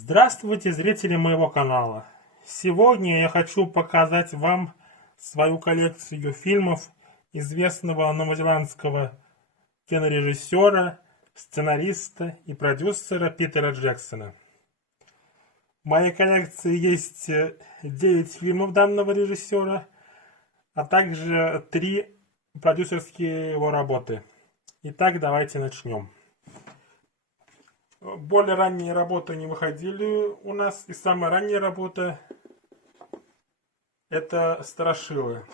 Здравствуйте, зрители моего канала! Сегодня я хочу показать вам свою коллекцию фильмов известного новозеландского кинорежиссера, сценариста и продюсера Питера Джексона. В моей коллекции есть 9 фильмов данного режиссера, а также 3 продюсерские его работы. Итак, давайте начнем. Более ранние работы не выходили у нас, и самая ранняя работа это «Страшилы».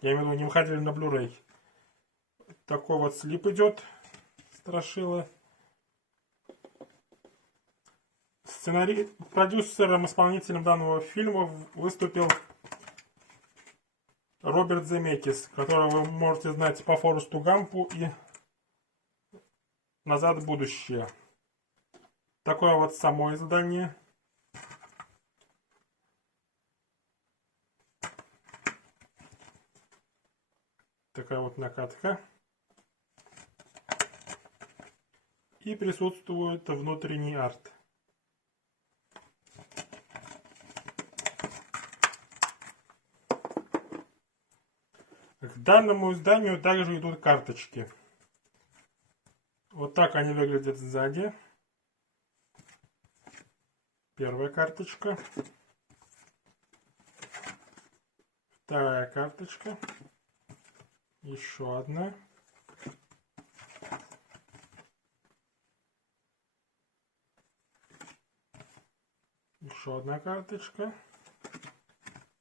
Я имею в виду, не выходили на Blu-ray. Такой вот слип идет «Страшилы». Продюсером, исполнителем данного фильма выступил Роберт Земекис, которого вы можете знать по Форесту Гампу и «Назад в будущее». Такое вот само издание. Такая вот накатка. И присутствует внутренний арт. К данному изданию также идут карточки. Вот так они выглядят сзади. Первая карточка. Вторая карточка. Еще одна. Еще одна карточка.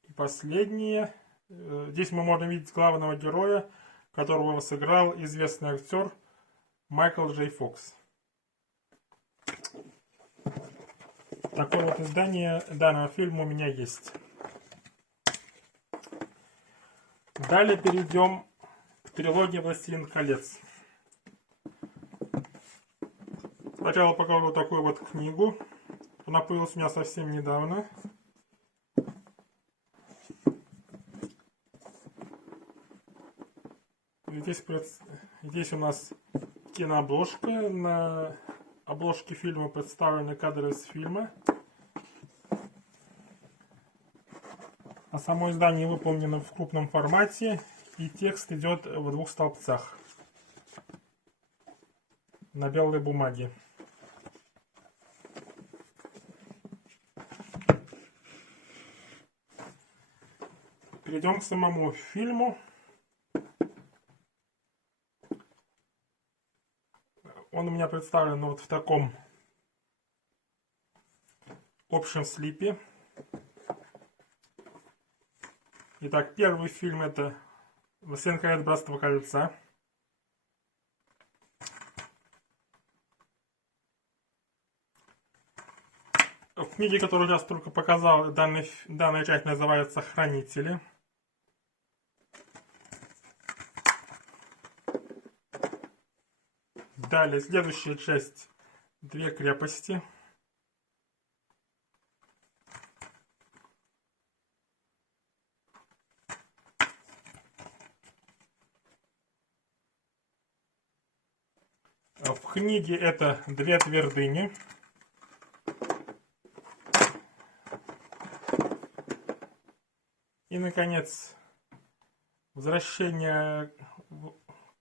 И последняя. Здесь мы можем видеть главного героя, которого сыграл известный актер Майкл Джей Фокс. Такое вот издание данного фильма у меня есть. Далее перейдем к трилогии «Властелин колец». Сначала покажу такую вот книгу. Она появилась у меня совсем недавно. Здесь у нас кинообложка. На обложке фильма представлены кадры из фильма. А само издание выполнено в крупном формате, и текст идет в 2 столбцах на белой бумаге. Перейдем к самому фильму. Он у меня представлен вот в таком общем слипе. Итак, первый фильм это «Властелин колец. Братство кольца». В книге, которую я только показал, данная часть называется «Хранители». Далее, следующая часть «Две крепости». В книге это «Две твердыни». И, наконец, «Возвращение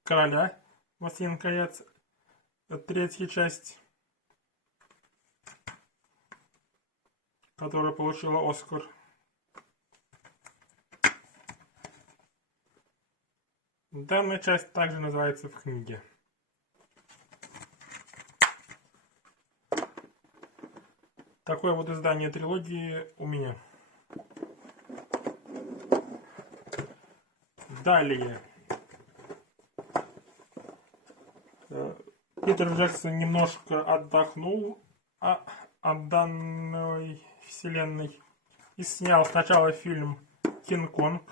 короля». «Властелин колец». Третья часть, которая получила Оскар. Данная часть также называется в книге. Такое вот издание трилогии у меня. Далее. Питер Джексон немножко отдохнул от данной вселенной и снял сначала фильм «Кинг-Конг»,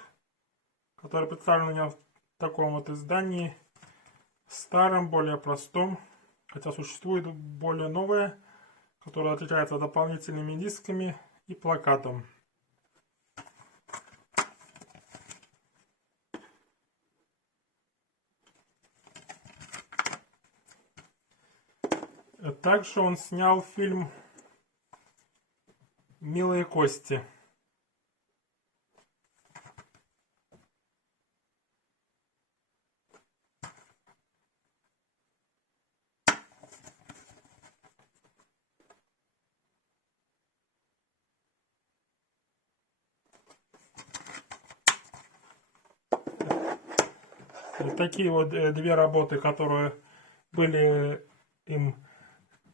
который представлен у меня в таком вот издании, старом, более простом, хотя существует более новое, которое отличается дополнительными дисками и плакатом. Также он снял фильм Милые кости. Вот такие вот две работы, которые были им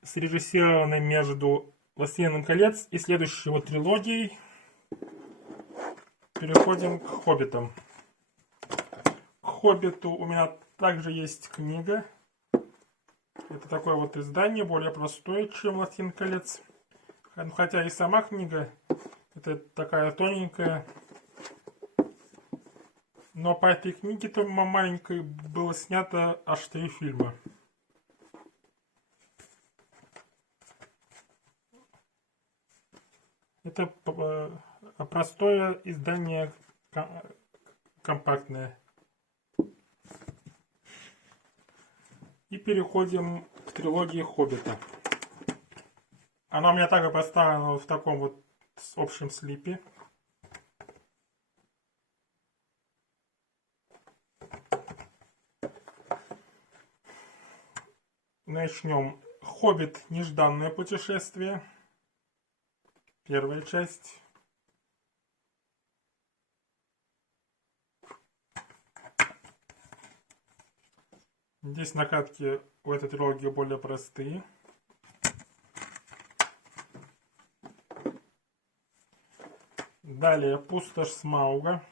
срежиссированы между «Властелином колец» и следующей вот трилогией. Переходим к «Хоббитам». К «Хоббиту» у меня также есть книга. Это такое вот издание, более простое, чем «Властелин колец». Хотя и сама книга, это такая тоненькая. Но по этой книге-то маленькой было снято аж 3 фильма. Это простое издание, компактное. И переходим к трилогии «Хоббита». Она у меня также поставлена в таком вот общем слипе. Начнем. «Хоббит. Нежданное путешествие». Первая часть. Здесь накатки в этой трилогии более простые. Далее «Пустошь Смауга».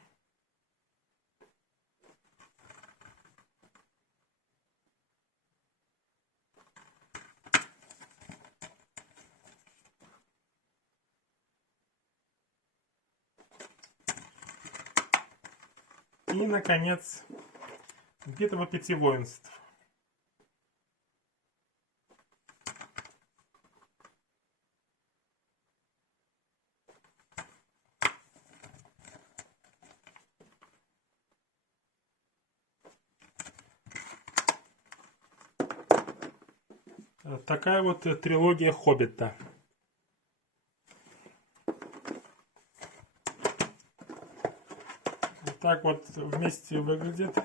И, наконец, «Битва 5 воинств». Такая вот трилогия «Хоббита». Так вот вместе выглядит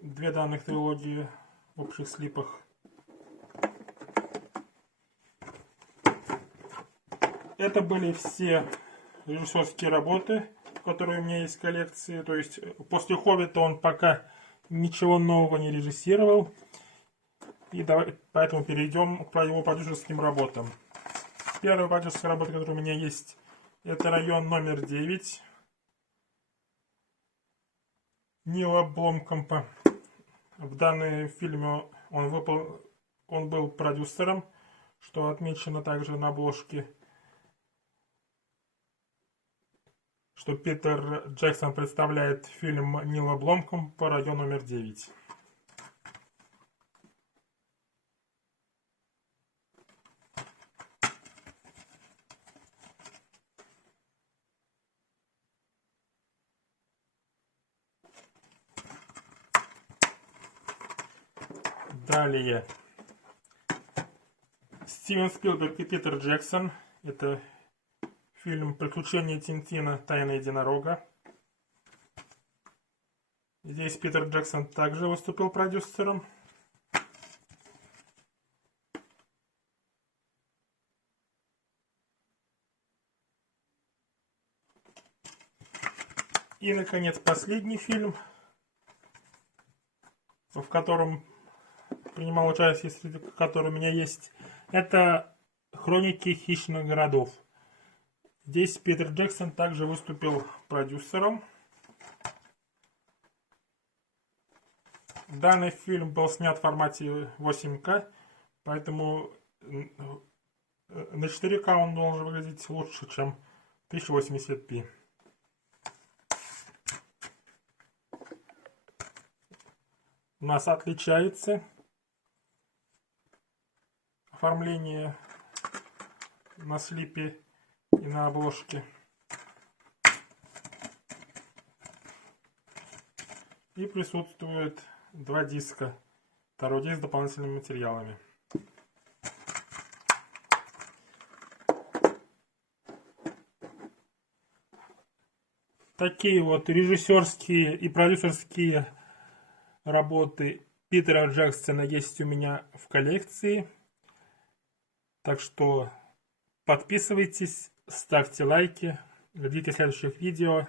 две данных трилогии в общих слипах. Это были все режиссерские работы, которые у меня есть в коллекции. То есть после «Хоббита» он пока ничего нового не режиссировал. И поэтому перейдем к его продюсерским работам. Первая продюсерская работа, которая у меня есть, это «Район номер 9». Нила Бломкампа. В данном фильме он был продюсером, что отмечено также на обложке, что Питер Джексон представляет фильм Нила Бломкампа «Район номер 9». Далее. Стивен Спилберг и Питер Джексон. Это фильм «Приключения Тинтина. Тайна единорога». Здесь Питер Джексон также выступил продюсером. И, наконец, последний фильм, в котором принимал участие, среди которых у меня есть, это «Хроники хищных городов». Здесь Питер Джексон также выступил продюсером. Данный фильм был снят в формате 8К, поэтому на 4К он должен выглядеть лучше, чем 1080p. У нас отличается оформление на слипе и на обложке. И присутствует 2 диска. Второй диск с дополнительными материалами. такие вот режиссерские и продюсерские работы Питера Джексона есть у меня в коллекции. Так что подписывайтесь, ставьте лайки, ждите следующих видео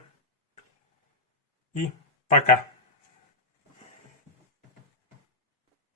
и пока.